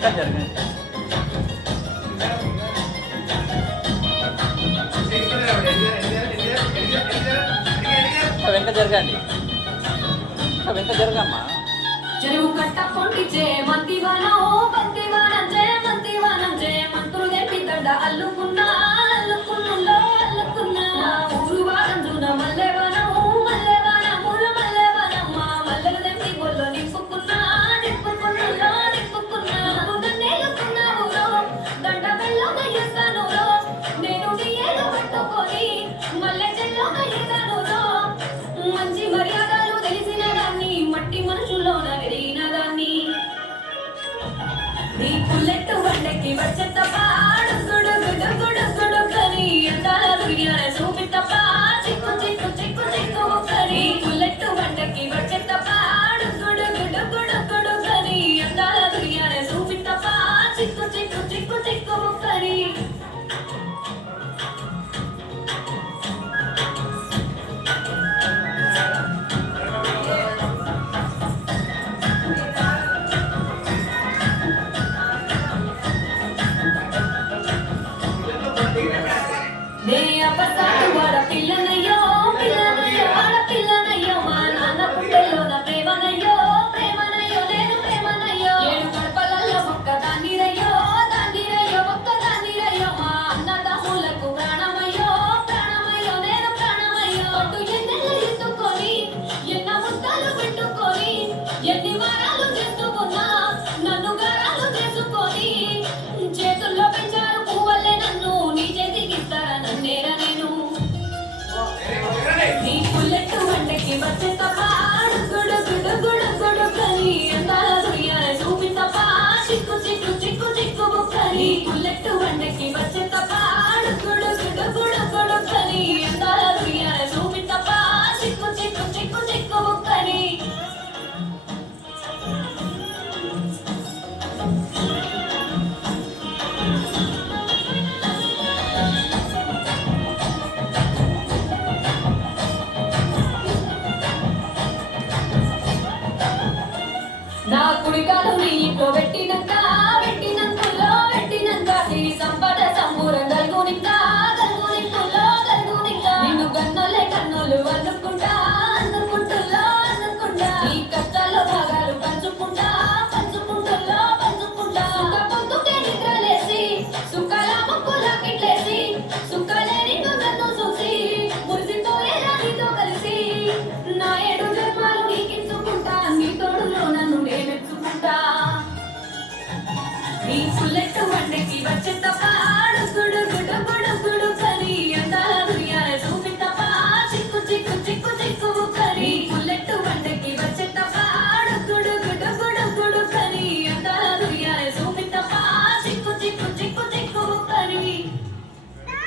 వెనక జరగండి. వెనక జరగండి. వెనక జరగమ్మా. చెరువు కట్ట పొండిచే మంతివానం బంతివానం మంతివానం మంత్రులు తెప్పి దండ అల్లుకున్నా అల్లుకున్నులో అల్లుకున్నా ఊరు వారంజున మల్లెవానం మల్లెవానం ఊరు మల్లెవానం మా మల్లెలు తెప్పి గొల్లో నింపుకున్నా నింపుకున్నులో నింపుకున్నా నన్నేలుకున్నావు దండ బెల్లోగా ఇస్తాను నేను నీ ఏలు పట్టుకొని మల్లె చెల్లోగా ఇస్తాను మంచి మర్యాదలు తెలిసిన దాన్ని మట్టి మనుషుల్లోన వెలిగిన దాన్ని నీ పుల్లెట్టు బండెక్కి వచ్చే తప్ప గుడు గుడు గుడు గుడు కని ఎందాల దుర్యాన చూపి తప్ప చిక్కు చిక్కు చిక్కు చిక్కు కని పుల్లెట్టు బండెక్కి వచ్చే తప్ప గుడు గుడు గుడు గుడు కని ఎందాల దుర్యాన చూపి తప్ప చిక్కు చిక్కు చిక్కు చిక్కు కని నే అపసాడు వాడ పిల్లనయ్యో పిల్లనయ్యో వాడ పిల్లనయ్యో మా నాన్న పుట్టెల్లో నా ప్రేమనయ్యో ప్రేమనయ్యో నేను ప్రేమనయ్యో ఏడు కడపలలో ఒక్క దాన్నిరయ్యో దాన్నిరయ్యో ఒక్క దాన్నిరయ్యో మా అన్నదమ్ములకు ప్రాణమయ్యో ప్రాణమయ్యో నేను ప్రాణమయ్యో అటు ఎన్నెళ్ళు ఎత్తుకొని ఎన్న ముద్దలు పెట్టుకొని ఎన్ని వారాలు చేసుకున్నా నన్ను గారాలు చేసుకొని చేతుల్లో పెంచారు పువ్వల్లే నన్ను నీ చేతికి ఇస్తారా నన్నేరా నేను నీ పుల్లెట్టు వంటకి వచ్చే తప్ప గుడు గుడు గుడు గుడు కని ఎందాల దుర్యాన చూపి తప్ప చిక్కు చిక్కు చిక్కు చిక్కు బుక్కని